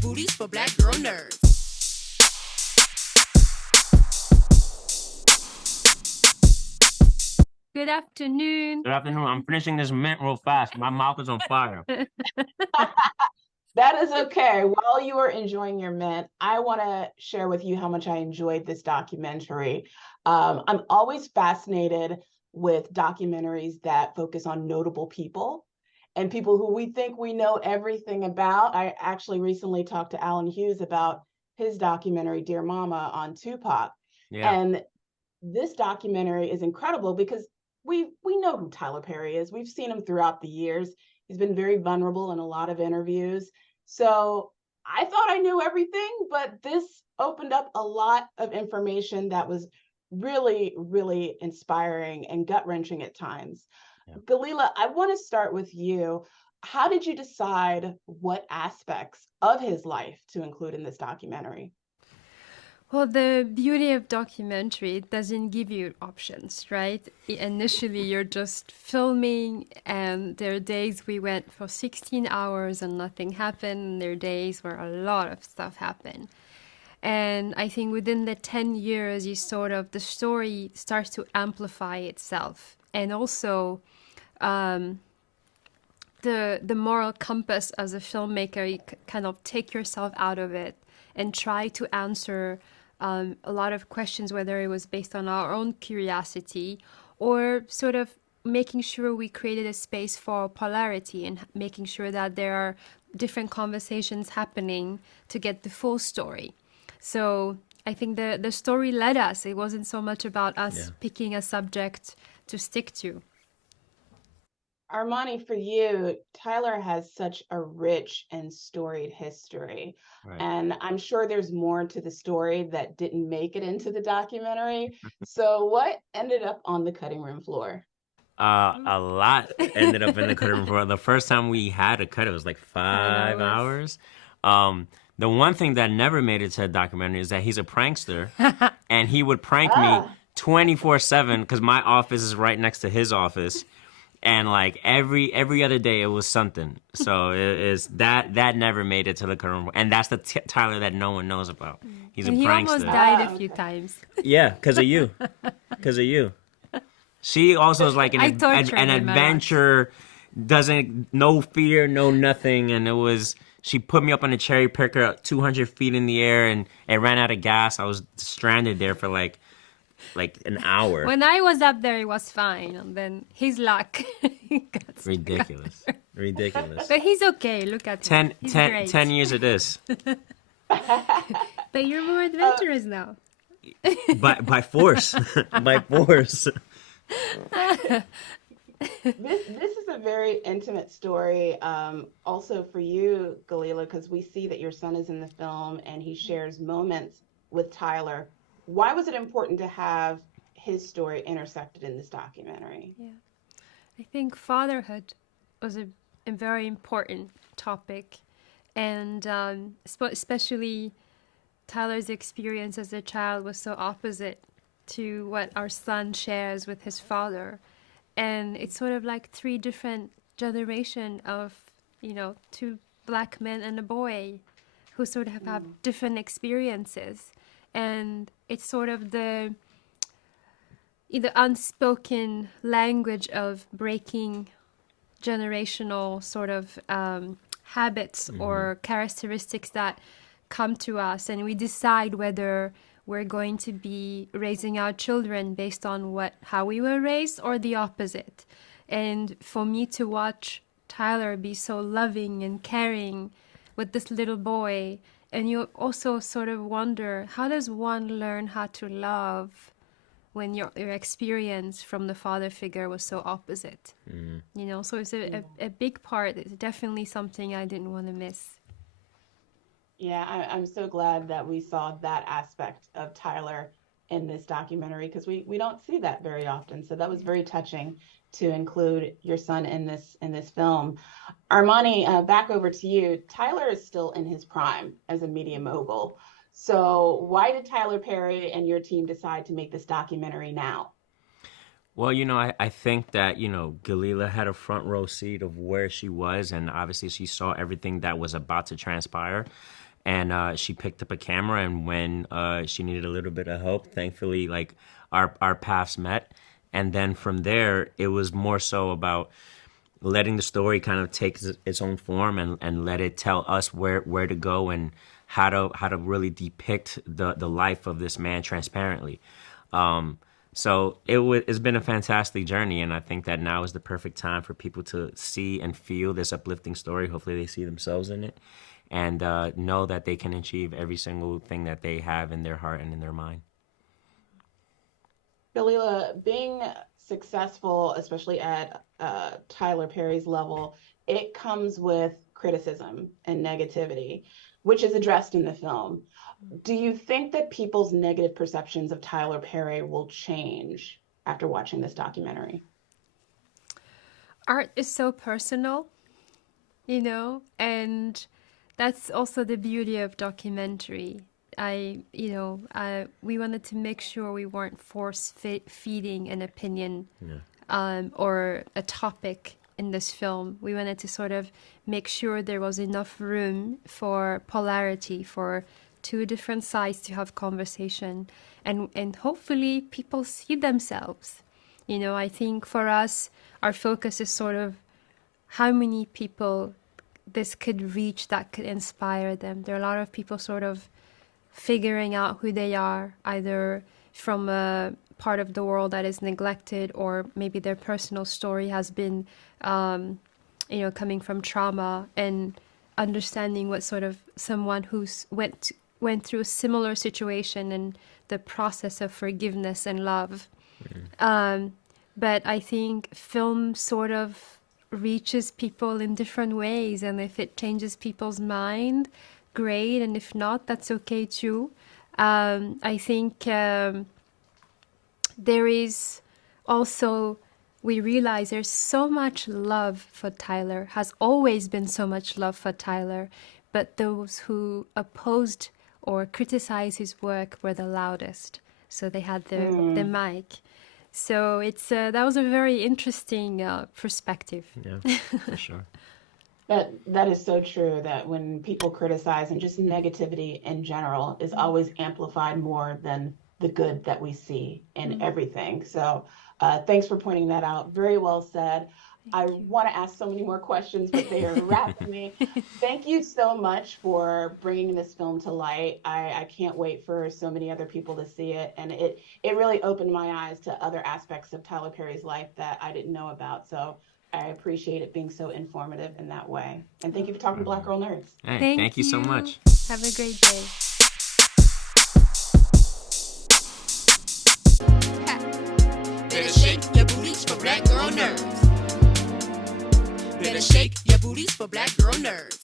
booties for black girl nerds. Good afternoon. Good afternoon. I'm finishing this mint real fast. My mouth is on fire. That is okay. While you are enjoying your mint, I want to share with you how much I enjoyed this documentary. I'm always fascinated with documentaries that focus on notable people and people who we think we know everything about. I actually recently talked to Alan Hughes about his documentary, Dear Mama, on Tupac. Yeah. And this documentary is incredible because we know who Tyler Perry is. We've seen him throughout the years. He's been very vulnerable in a lot of interviews. So I thought I knew everything, but this opened up a lot of information that was really, really inspiring and gut-wrenching at times. Yeah. Gelila, I want to start with you. How did you decide what aspects of his life to include in this documentary? Well, the beauty of documentary, it doesn't give you options, right? Initially, you're just filming, and there are days we went for 16 hours and nothing happened. And there are days where a lot of stuff happened. And I think within the 10 years, the story starts to amplify itself. And also, the moral compass as a filmmaker, you kind of take yourself out of it and try to answer a lot of questions, whether it was based on our own curiosity or sort of making sure we created a space for polarity and making sure that there are different conversations happening to get the full story. So I think the story led us. It wasn't so much about us picking a subject to stick to. Armani, for you, Tyler has such a rich and storied history. Right. And I'm sure there's more to the story that didn't make it into the documentary. So what ended up on the cutting room floor? A lot ended up in the cutting room floor. The first time we had a cut, it was like 5 hours. The one thing that never made it to the documentary is that he's a prankster, and he would prank me 24/7 because my office is right next to his office. And like every other day, it was something. So it is that never made it to the current room, and that's the Tyler that no one knows about. He's a prankster. He almost died a few times. Yeah, because of you, because of you. She also is like an adventure, no fear, no nothing, and she put me up on a cherry picker 200 feet in the air, and it ran out of gas. I was stranded there for like an hour. When I was up there, it was fine, and then his luck. Ridiculous. But he's okay. Look at him. 10 years of this. But you're more adventurous now. By force. By force. This is a very intimate story, also for you, Gelila, because we see that your son is in the film and he shares moments with Tyler. Why was it important to have his story intersected in this documentary? Yeah, I think fatherhood was a very important topic, and especially Tyler's experience as a child was so opposite to what our son shares with his father. And it's sort of like 3 different generations of, two black men and a boy who sort of have different experiences. And it's sort of the unspoken language of breaking generational sort of habits or characteristics that come to us. And we decide whether we're going to be raising our children based on how we were raised or the opposite. And for me to watch Tyler be so loving and caring with this little boy, and you also sort of wonder, how does one learn how to love when your experience from the father figure was so opposite? So it's a big part. It's definitely something I didn't want to miss. Yeah, I'm so glad that we saw that aspect of Tyler in this documentary because we don't see that very often. So that was very touching to include your son in this film. Armani, back over to you. Tyler is still in his prime as a media mogul. So why did Tyler Perry and your team decide to make this documentary now? Well, I think that, Gelila had a front row seat of where she was, and obviously she saw everything that was about to transpire. and she picked up a camera. And when she needed a little bit of help, thankfully, like our paths met. And then from there, it was more so about letting the story kind of take its own form and let it tell us where to go and how to really depict the life of this man transparently. So it's been a fantastic journey, and I think that now is the perfect time for people to see and feel this uplifting story. Hopefully they see themselves in it and know that they can achieve every single thing that they have in their heart and in their mind. Gelila, being successful, especially at Tyler Perry's level, it comes with criticism and negativity, which is addressed in the film. Do you think that people's negative perceptions of Tyler Perry will change after watching this documentary? Art is so personal, and that's also the beauty of documentary. We wanted to make sure we weren't force-feeding an opinion or a topic in this film. We wanted to sort of make sure there was enough room for polarity, for two different sides to have conversation, and hopefully people see themselves. I think for us, our focus is sort of how many people this could reach that could inspire them. There are a lot of people sort of figuring out who they are, either from a part of the world that is neglected, or maybe their personal story has been, coming from trauma, and understanding what sort of someone who's went through a similar situation and the process of forgiveness and love. But I think film sort of reaches people in different ways, and if it changes people's mind, great, and if not, that's okay too. I think there is also, we realize there's so much love for Tyler, has always been so much love for Tyler, but those who opposed or criticized his work were the loudest. So they had the mic. So it's that was a very interesting perspective. Yeah, for sure. That is so true, that when people criticize, and just negativity in general is always amplified more than the good that we see in everything. So thanks for pointing that out. Very well said. I want to ask so many more questions, but they are wrapping me. Thank you so much for bringing this film to light. I can't wait for so many other people to see it. And it really opened my eyes to other aspects of Tyler Perry's life that I didn't know about. So I appreciate it being so informative in that way. And thank you for talking to Black Girl Nerds. Hey, thank you so much. Have a great day. Better shake your booties for Black Girl Nerds. Better shake your booties for Black Girl Nerds.